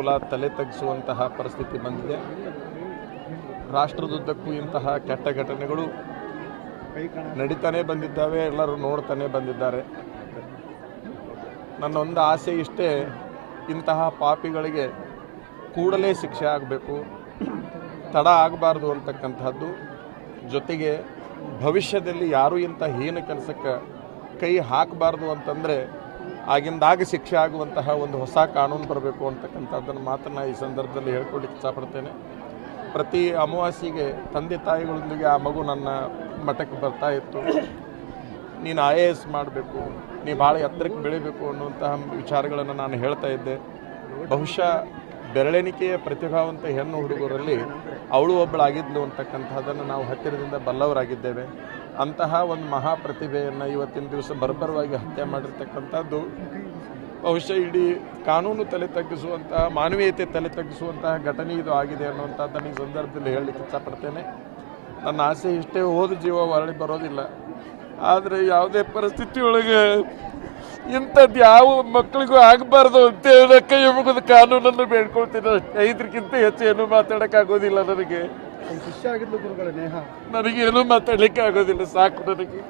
ಕುಲ ತಲೆ ತಗ್ಗಿಸುವಂತಹ ಪರಿಸ್ಥಿತಿ ಬಂದಿದೆ. ರಾಷ್ಟ್ರದುದ್ದಕ್ಕೂ ಇಂತಹ ಕೆಟ್ಟ ಘಟನೆಗಳು ನಡೀತಾನೆ ಬಂದಿದ್ದಾವೆ, ಎಲ್ಲರೂ ನೋಡ್ತಾನೆ ಬಂದಿದ್ದಾರೆ. ನನ್ನೊಂದು ಆಸೆ ಇಷ್ಟೇ, ಇಂತಹ ಪಾಪಿಗಳಿಗೆ ಕೂಡಲೇ ಶಿಕ್ಷೆ ಆಗಬೇಕು, ತಡ ಆಗಬಾರ್ದು ಅಂತಕ್ಕಂಥದ್ದು. ಜೊತೆಗೆ ಭವಿಷ್ಯದಲ್ಲಿ ಯಾರೂ ಇಂಥ ಹೀನ ಕೆಲಸಕ್ಕೆ ಕೈ ಹಾಕಬಾರ್ದು ಅಂತಂದರೆ ಆಗಿಂದಾಗ ಶಿಕ್ಷೆ ಆಗುವಂತಹ ಒಂದು ಹೊಸ ಕಾನೂನು ಬರಬೇಕು ಅಂತಕ್ಕಂಥದ್ದನ್ನು ಮಾತನ್ನು ಈ ಸಂದರ್ಭದಲ್ಲಿ ಹೇಳ್ಕೊಳ್ಳಿಕ್ಕೆ ಇಷ್ಟಪಡ್ತೇನೆ. ಪ್ರತಿ ಅಮಾವಾಸ್ಯೆಗೆ ತಂದೆ ತಾಯಿಗಳೊಂದಿಗೆ ಆ ಮಗು ನನ್ನ ಮಠಕ್ಕೆ ಬರ್ತಾ ಇತ್ತು. ನೀನು IAS ಮಾಡಬೇಕು, ನೀ ಭಾಳ ಎತ್ತರಕ್ಕೆ ಬೆಳಿಬೇಕು ಅನ್ನುವಂತಹ ವಿಚಾರಗಳನ್ನು ನಾನು ಹೇಳ್ತಾ ಇದ್ದೆ. ಬಹುಶಃ ಬೆರಳೆಣಿಕೆಯ ಪ್ರತಿಭಾವಂತ ಹೆಣ್ಣು ಹುಡುಗರಲ್ಲಿ ಅವಳು ಒಬ್ಬಳಾಗಿದ್ಲು ಅಂತಕ್ಕಂಥದ್ದನ್ನು ನಾವು ಹತ್ತಿರದಿಂದ ಬಲ್ಲವರಾಗಿದ್ದೇವೆ. ಅಂತಹ ಒಂದು ಮಹಾ ಪ್ರತಿಭೆಯನ್ನು ಇವತ್ತಿನ ದಿವಸ ಬರ್ಬರವಾಗಿ ಹತ್ಯೆ ಮಾಡಿರ್ತಕ್ಕಂಥದ್ದು ಬಹುಶಃ ಇಡೀ ಕಾನೂನು ತಲೆ ತಗ್ಗಿಸುವಂತಹ, ಮಾನವೀಯತೆ ತಲೆ ತಗ್ಗಿಸುವಂತಹ ಘಟನೆ ಇದು ಆಗಿದೆ ಅನ್ನುವಂಥದ್ದನ್ನು ಈ ಸಂದರ್ಭದಲ್ಲಿ ಹೇಳಲಿಕ್ಕೆ ಇಷ್ಟಪಡ್ತೇನೆ. ನನ್ನ ಆಸೆ ಇಷ್ಟೇ, ಹೋದ ಜೀವ ಹೊರಳಿ ಬರೋದಿಲ್ಲ. ಆದರೆ ಯಾವುದೇ ಪರಿಸ್ಥಿತಿಯೊಳಗೆ ಇಂಥದ್ದು ಯಾವ ಮಕ್ಕಳಿಗೂ ಆಗಬಾರ್ದು ಅಂತ ಹೇಳಿ ಕೈ ಮುಗಿದ ಕಾನೂನನ್ನು ಬೇಡ್ಕೊಳ್ತೀನಿ. ಇದಕ್ಕಿಂತ ಹೆಚ್ಚು ಏನೂ ಮಾತಾಡೋಕ್ಕಾಗೋದಿಲ್ಲ ನನಗೆ. ನನಗೇನು ಮಾತಾಡಲಿಕ್ಕೆ ಆಗೋದಿಲ್ಲ, ಸಾಕು ನನಗೆ.